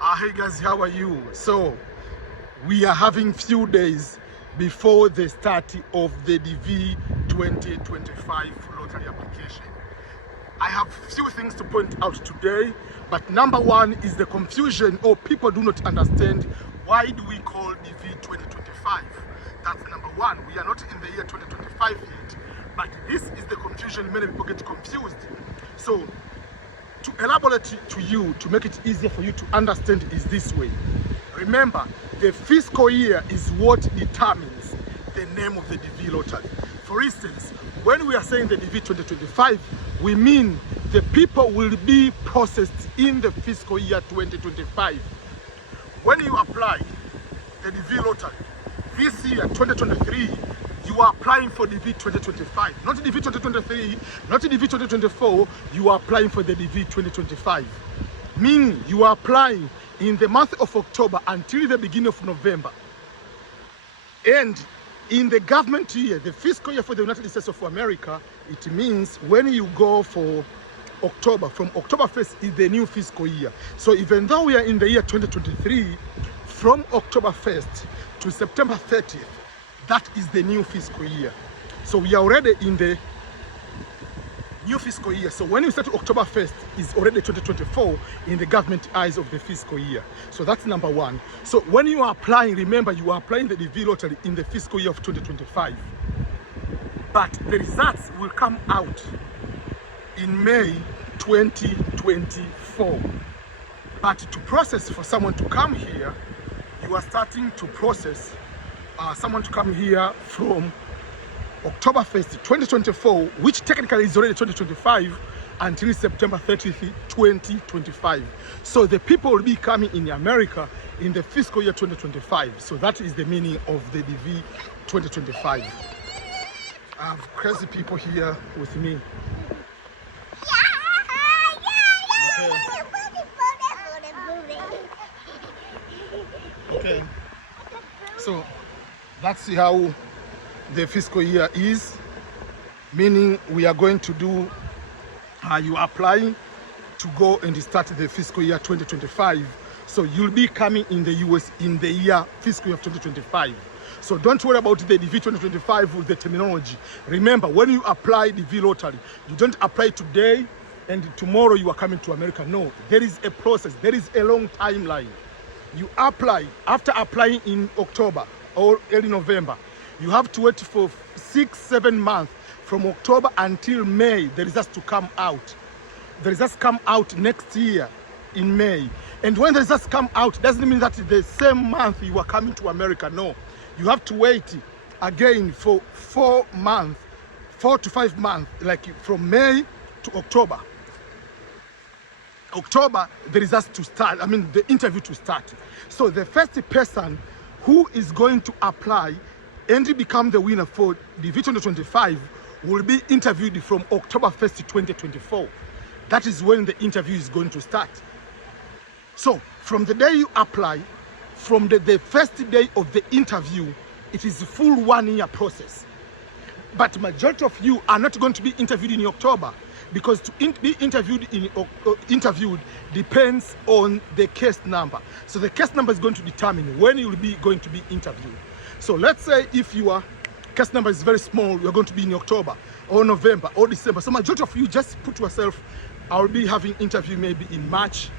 Hey guys, how are you? So we are having few days before the start of the DV2025 lottery application. I have few things to point out today, but number one is the confusion, or people do not understand why do we call DV2025. That's number one. We are not in the year 2025 yet, but this is the confusion. Many people get confused. So to elaborate to you, to make it easier for you to understand, is this way. Remember, the fiscal year is what determines the name of the DV lottery. For instance, when we are saying the DV 2025, we mean the people will be processed in the fiscal year 2025. When you apply the DV lottery this year, 2023, you are applying for DV 2025, not DV 2023, not DV 2024, you are applying for the DV 2025. Meaning you are applying in the month of October until the beginning of November. And in the government year, the fiscal year for the United States of America, it means when you go for October, from October 1st is the new fiscal year. So even though we are in the year 2023, from October 1st to September 30th, that is the new fiscal year. So we are already in the new fiscal year. So when you start October 1st, is already 2024 in the government eyes of the fiscal year. So that's number one. So when you are applying, remember you are applying the DV lottery in the fiscal year of 2025. But the results will come out in May 2024. But to process for someone to come here, you are starting to process someone to come here from October 1st, 2024, which technically is already 2025, until September 30th, 2025. So the people will be coming in America in the fiscal year 2025. So that is the meaning of the DV 2025. I have crazy people here with me. Okay. So that's how the fiscal year is, meaning we are going to do, you are applying to go and start the fiscal year 2025. So you'll be coming in the US in the year fiscal year 2025. So don't worry about the DV 2025 with the terminology. Remember, when you apply DV lottery, you don't apply today and tomorrow you are coming to America. No, there is a process, there is a long timeline. You apply, after applying in October or early November, you have to wait for 6-7 months from October until May, the results to come out. The results come out next year in May. And when the results come out, doesn't mean that the same month you are coming to America. No, you have to wait again for 4 to 5 months, like from May to October. October, the results to start, the interview to start. So the first person who is going to apply and become the winner for DV 2025 will be interviewed from October 1st, 2024. That is when the interview is going to start. So from the day you apply, from the first day of the interview, it is a full 1-year process. But majority of you are not going to be interviewed in October, because to be interviewed depends on the case number. So the case number is going to determine when you will be going to be interviewed. So let's say if your case number is very small, you're going to be in October or November or December. So majority of you just put yourself, I will be having interview maybe in March,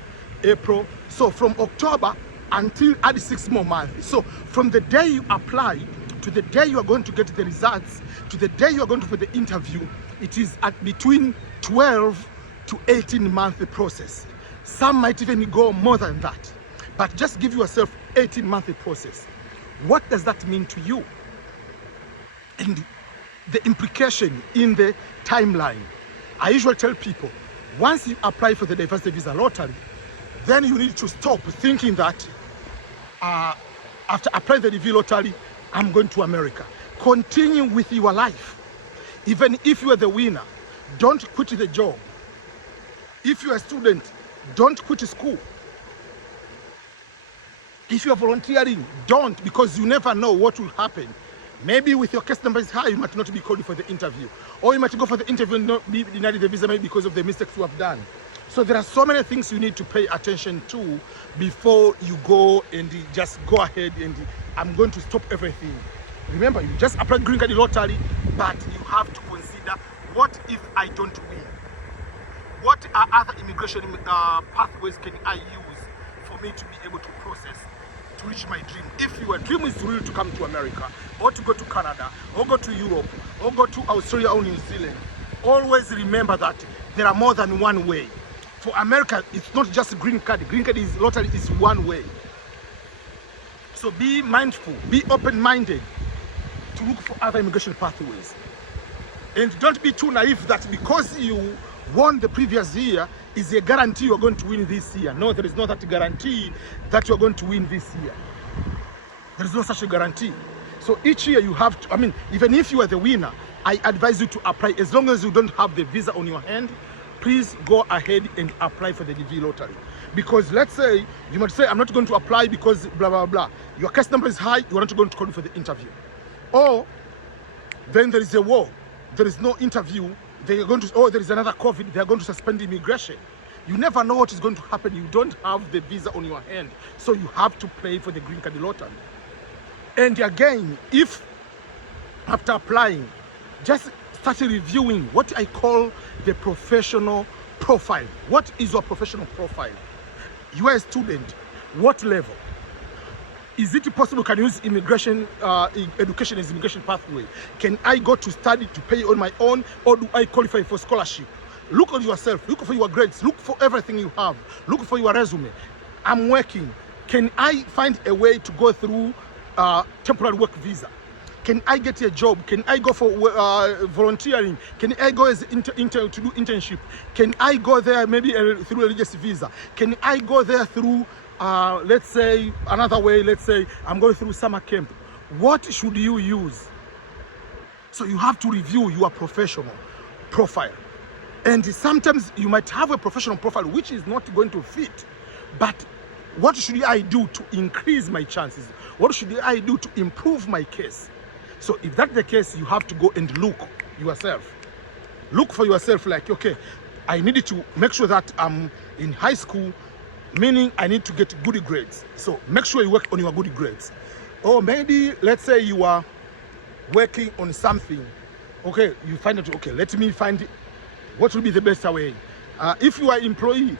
April. So from October until add 6 more months. So from the day you apply to the day you are going to get the results, to the day you are going to put the interview, it is at between 12 to 18 month process. Some might even go more than that, but just give yourself 18-month process. What does that mean to you? And the implication in the timeline. I usually tell people, once you apply for the diversity visa lottery, then you need to stop thinking that after applying the DV lottery, I'm going to America. Continue with your life. Even if you are the winner, don't quit the job. If you are a student, don't quit school. If you are volunteering, don't, because you never know what will happen. Maybe with your case number is high, you might not be called for the interview. Or you might go for the interview and not be denied the visa maybe because of the mistakes you have done. So there are so many things you need to pay attention to before you go and just go ahead and I'm going to stop everything. Remember, you just apply green card lottery, but you have to consider, what if I don't win? What are other immigration pathways can I use for me to be able to process to reach my dream? If your dream is really to come to America, or to go to Canada, or go to Europe, or go to Australia or New Zealand, always remember that there are more than one way. For America, it's not just green card. Green card is lottery is one way. So be mindful, be open-minded to look for other immigration pathways. And don't be too naive that because you won the previous year is a guarantee you're going to win this year. No, there is no that guarantee that you're going to win this year. There is no such a guarantee. So each year you have to, I mean, even if you are the winner, I advise you to apply. As long as you don't have the visa on your hand, please go ahead and apply for the DV lottery. Because let's say, you might say, I'm not going to apply because blah, blah, blah. Your case number is high, you're not going to call for the interview. Or then there is a war, there is no interview, they are going to, oh, there is another COVID, they are going to suspend immigration. You never know what is going to happen. You don't have the visa on your hand. So you have to play for the green card lottery. And again, if after applying, just start reviewing what I call the professional profile. What is your professional profile? You are a student, what level? Is it possible can use immigration, education as immigration pathway? Can I go to study to pay on my own, or do I qualify for scholarship? Look at yourself, look for your grades, look for everything you have, look for your resume. I'm working. Can I find a way to go through temporary work visa? Can I get a job? Can I go for volunteering? Can I go as to do internship? Can I go there maybe through a religious visa? Can I go there through, let's say, another way, let's say I'm going through summer camp? What should you use? So you have to review your professional profile. And sometimes you might have a professional profile which is not going to fit, but what should I do to increase my chances? What should I do to improve my case? So if that's the case, you have to go and look yourself. Look for yourself like, okay, I need to make sure that I'm in high school, meaning I need to get good grades. So make sure you work on your good grades. Or maybe, let's say you are working on something. Okay, you find out, okay, let me find what will be the best way. If you are employee,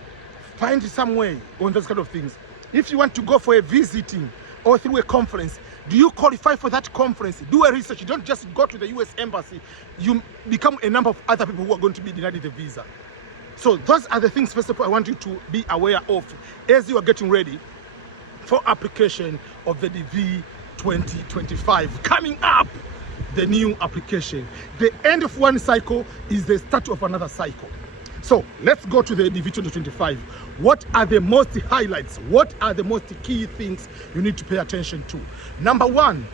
find some way on those kind of things. If you want to go for a visiting or through a conference, do you qualify for that conference? Do a research. You don't just go to the US embassy. You become a number of other people who are going to be denied the visa. So those are the things, first of all, I want you to be aware of as you are getting ready for application of the DV 2025. Coming up, the new application. The end of one cycle is the start of another cycle. So let's go to the DV 2025. What are the most highlights? What are the most key things you need to pay attention to? Number one,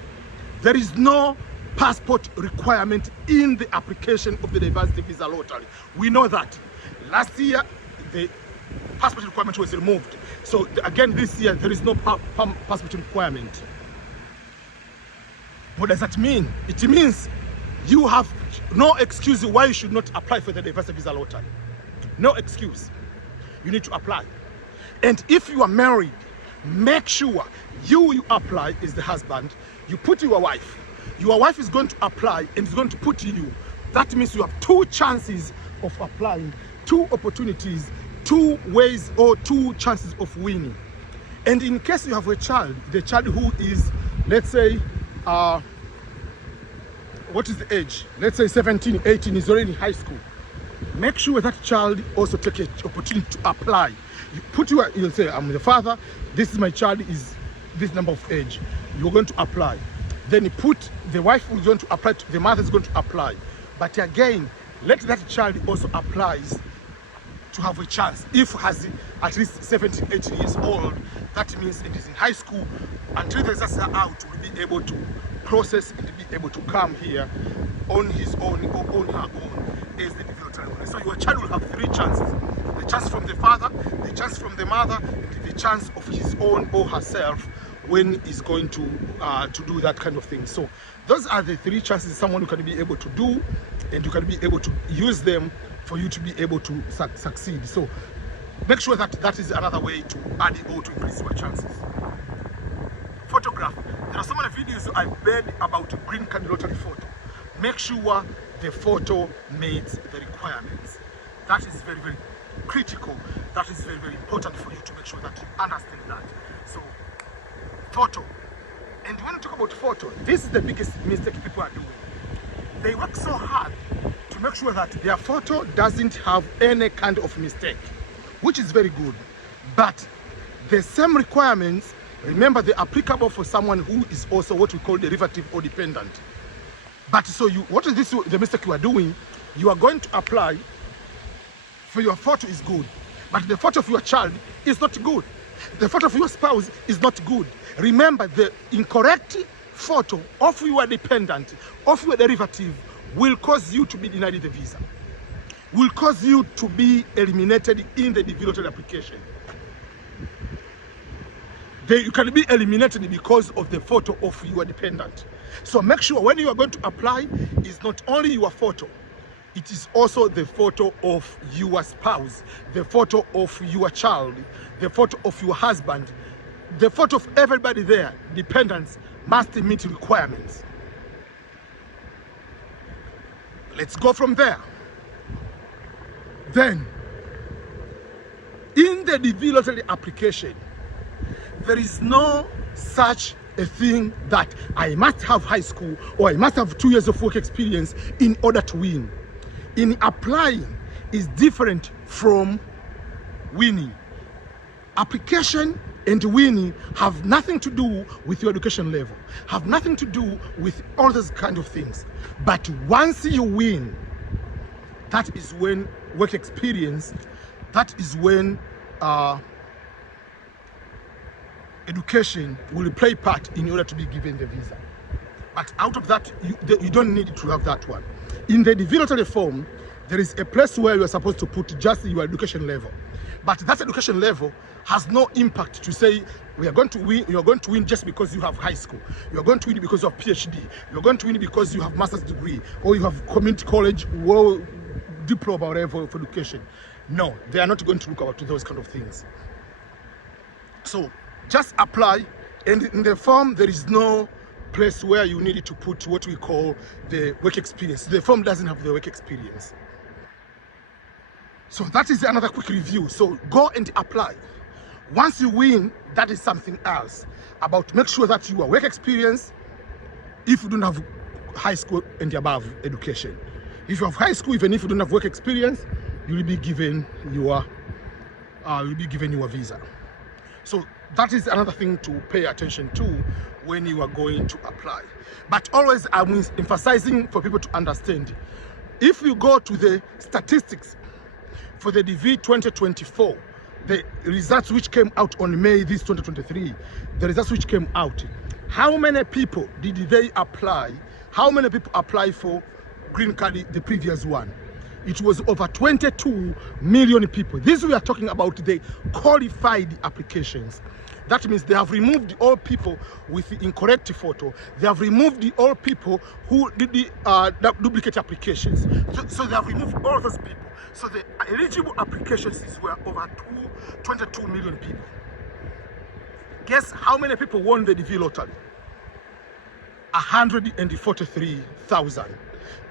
there is no passport requirement in the application of the diversity visa lottery. We know that. Last year, the passport requirement was removed. So again, this year, there is no passport requirement. What does that mean? It means you have no excuse why you should not apply for the diversity visa lottery. No excuse. You need to apply. And if you are married, make sure you apply as the husband. You put your wife. Your wife is going to apply and is going to put you. That means you have two chances of applying, two opportunities, two ways or two chances of winning. And in case you have a child, the child who is, let's say, what is the age? Let's say 17, 18, is already in high school. Make sure that child also take an opportunity to apply. You put you'll say, I'm the father, this is my child, is this number of age. You're going to apply. Then you put the wife who's going to apply, the mother is going to apply. But again, let that child also applies to have a chance. If has at least 17, 18 years old, that means it is in high school. Until the results are out, will be able to process and be able to come here on his own or on her own as the developer. So your child will have three chances. The chance from the father, the chance from the mother, and the chance of his own or herself when he's going to do that kind of thing. So those are the three chances someone who can be able to do, and you can be able to use them for you to be able to succeed. So make sure that that is another way to add or to increase your chances. Photograph. There are so many videos I've made about green card lottery photo. Make sure the photo meets the requirements. That is very, very critical. That is very, very important for you to make sure that you understand that. So, photo. And when you talk about photo, this is the biggest mistake people are doing. They work so hard to make sure that their photo doesn't have any kind of mistake, which is very good. But the same requirements, remember, they're applicable for someone who is also what we call derivative or dependent. But so what is this, the mistake you are doing? You are going to apply for your photo is good, but the photo of your child is not good. The photo of your spouse is not good. Remember, the incorrect photo of your dependent, of your derivative, will cause you to be denied the visa, will cause you to be eliminated in the DV lottery application. You can be eliminated because of the photo of your dependent. So make sure when you are going to apply, it's not only your photo, it is also the photo of your spouse, the photo of your child, the photo of your husband, the photo of everybody there. Dependents must meet requirements. Let's go from there. Then, in the DV lottery application, there is no such a thing that I must have high school or I must have 2 years of work experience in order to win. In applying is different from winning. Application and winning have nothing to do with your education level, have nothing to do with all those kind of things. But once you win, that is when work experience, that is when education will play part in order to be given the visa. But out of that, you don't need to have that one. In the DV lottery form, there is a place where you are supposed to put just your education level. But that education level has no impact to say we are going to win. You are going to win just because you have high school. You are going to win because you have PhD. You are going to win because you have master's degree or you have community college or diploma or whatever for education. No, they are not going to look out to those kind of things. So just apply, and in the form there is no place where you need to put what we call the work experience. The form doesn't have the work experience. So that is another quick review. So go and apply. Once you win, that is something else. About make sure that you are work experience if you don't have high school and above education. If you have high school, even if you don't have work experience, you will be given your visa. So that is another thing to pay attention to when you are going to apply. But always I'm emphasizing for people to understand, if you go to the statistics for the DV 2024, the results which came out on May this 2023, the results which came out, how many people did they apply? How many people apply for green card the previous one? It was over 22 million people. This we are talking about the qualified applications. That means they have removed all people with the incorrect photo. They have removed all people who did the duplicate applications. So they have removed all those people. So the eligible applications were over 22 million people. Guess how many people won the DV lottery? 143,000.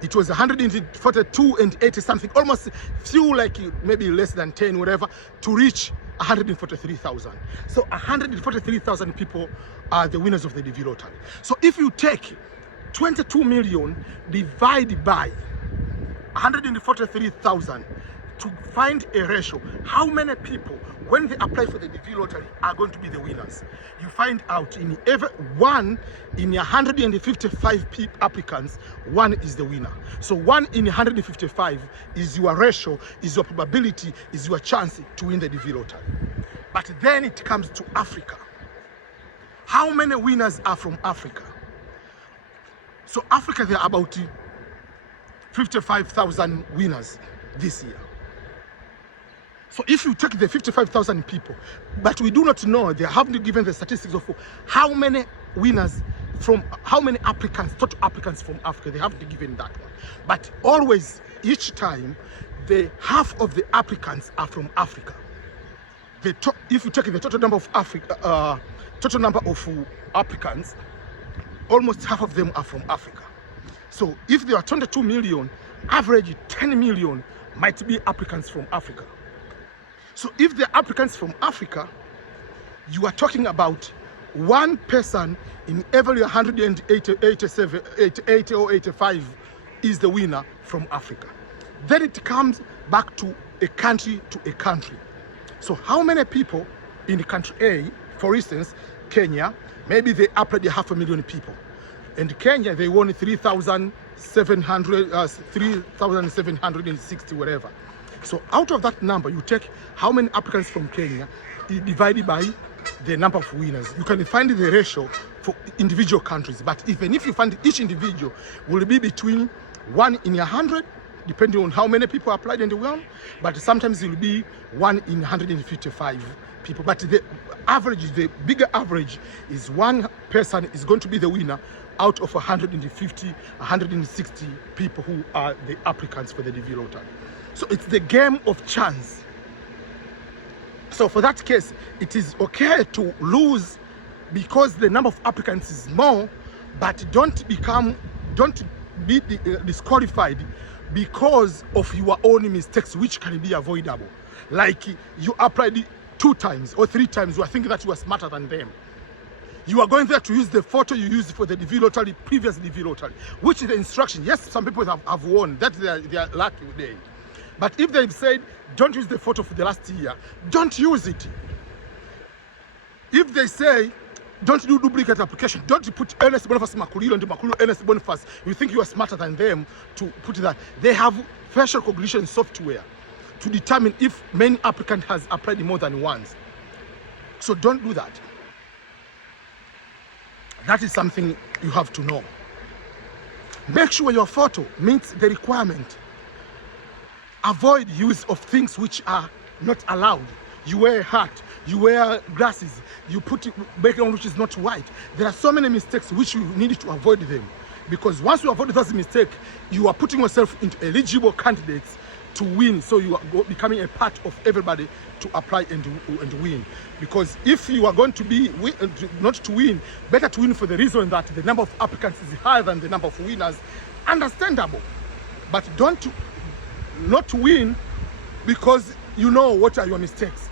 It was 142 and 80 something, almost few, like maybe less than 10, whatever, to reach 143,000. So 143,000 people are the winners of the DV lottery. So if you take 22 million divided by 143,000 to find a ratio, how many people, when they apply for the DV lottery, are going to be the winners? You find out in every one in 155 applicants, one is the winner. So 1 in 155 is your ratio, is your probability, is your chance to win the DV lottery. But then it comes to Africa. How many winners are from Africa? So Africa, there are about 55,000 winners this year. So if you take the 55,000 people, but we do not know, they haven't given the statistics of how many winners from, how many applicants, total applicants from Africa, they haven't given that one. But always, each time, the half of the applicants are from Africa. if you take the total number of applicants, almost half of them are from Africa. So if there are 22 million, average 10 million might be applicants from Africa. So if the applicants from Africa, you are talking about one person in every 180 or 85 is the winner from Africa. Then it comes back to a country to a country. So how many people in country A, for instance, Kenya, maybe they applied 500,000 people. And Kenya, they won 3,760, whatever. So out of that number, you take how many applicants from Kenya, divided by the number of winners. You can find the ratio for individual countries, but even if you find each individual will be between 1 in 100, depending on how many people applied and won, but sometimes it will be 1 in 155 people. But the average, the bigger average is one person is going to be the winner out of 150, 160 people who are the applicants for the DV lottery. So it's the game of chance. So for that case, it is okay to lose because the number of applicants is more, but don't be disqualified because of your own mistakes, which can be avoidable. Like you applied 2 times or 3 times, you are thinking that you are smarter than them. You are going there to use the photo you used for the DV lottery, previous DV lottery, which is the instruction. Yes, some people have won, that's their lucky day. But if they've said, don't use the photo for the last year, don't use it. If they say, don't do duplicate application, don't put Ernest Boniface Makulilo and Makulilo Ernest Boniface, you think you are smarter than them to put that. They have facial recognition software to determine if many applicant has applied more than once. So don't do that. That is something you have to know. Make sure your photo meets the requirement. Avoid use of things which are not allowed. You wear a hat, you wear glasses, you put background which is not white. There are so many mistakes which you need to avoid them. Because once you avoid those mistakes, you are putting yourself into eligible candidates to win. So you are becoming a part of everybody to apply and win. Because if you are going to be not to win, better to win for the reason that the number of applicants is higher than the number of winners, understandable. But don't not win because you know what are your mistakes.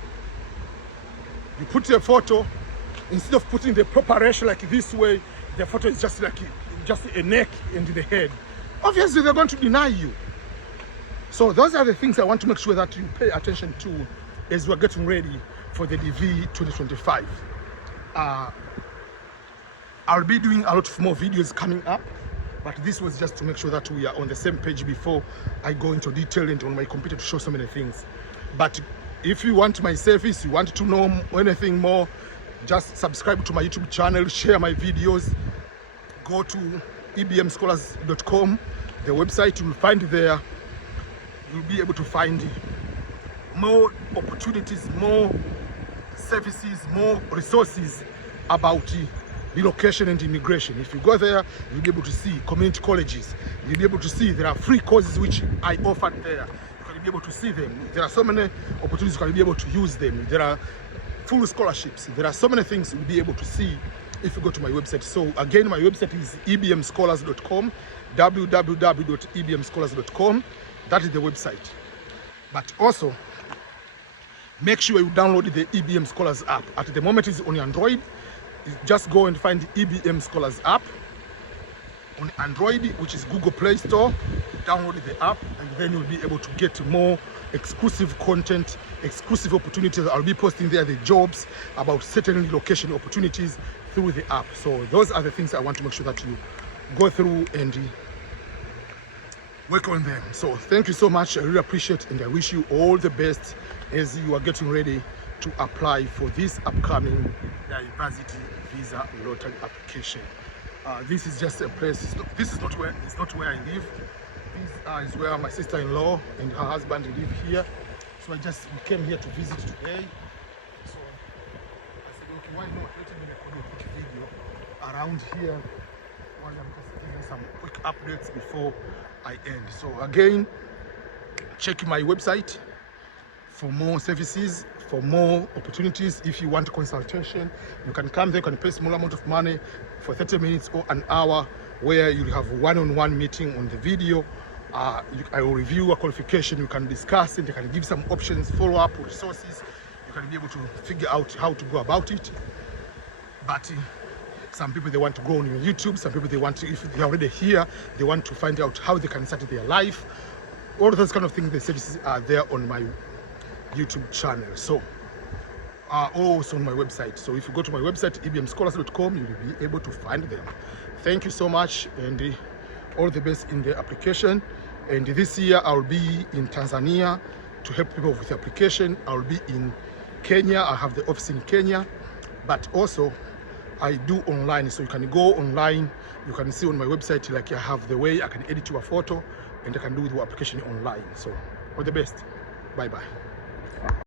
You put a photo, instead of putting the proper ratio like this way, the photo is just like just a neck and the head. Obviously they're going to deny you. So those are the things I want to make sure that you pay attention to as we're getting ready for the DV 2025. I'll be doing a lot of more videos coming up, but this was just to make sure that we are on the same page before I go into detail and on my computer to show so many things. But if you want my service, you want to know anything more, just subscribe to my YouTube channel, share my videos, go to ebmscholars.com, the website you will find there. You'll be able to find more opportunities, more services, more resources about relocation and immigration. If you go there, you'll be able to see community colleges. You'll be able to see there are free courses which I offered there. You can be able to see them. There are so many opportunities, you can be able to use them. There are full scholarships. There are so many things you'll be able to see if you go to my website. So again, my website is ebmscholars.com, www.ebmscholars.com. That is the website. But also, make sure you download the EBM Scholars app. At the moment it's on Android. Just go and find the EBM Scholars app on Android, which is Google Play Store. Download the app and then you'll be able to get more exclusive content, exclusive opportunities. I'll be posting there the jobs about certain relocation opportunities through the app. So those are the things I want to make sure that you go through and work on them. So thank you so much. I really appreciate and I wish you all the best as you are getting ready to apply for this upcoming diversity visa lottery application. This is just a place. This is not where I live. This is where my sister-in-law and her husband live here. So we came here to visit today. So I said, okay, why not? Let me record a quick video around here while I'm just giving some quick updates before I end. So again, check my website for more services, for more opportunities. If you want a consultation, you can come there. You can pay a small amount of money for 30 minutes or an hour, where you'll have one-on-one meeting on the video. I will review a qualification, you can discuss it, you can give some options, follow-up resources. You can be able to figure out how to go about it. But some people, they want to go on your YouTube. Some people, they want to, if they're already here, they want to find out how they can start their life. All those kind of things, the services are there on my YouTube channel. So also on my website. So if you go to my website, ebmscholars.com, you'll be able to find them. Thank you so much, and all the best in the application. And this year I'll be in Tanzania to help people with the application. I'll be in Kenya. I have the office in Kenya, but also I do online. So you can go online, you can see on my website, like I have the way I can edit your photo and I can do the application online. So all the best. Bye bye.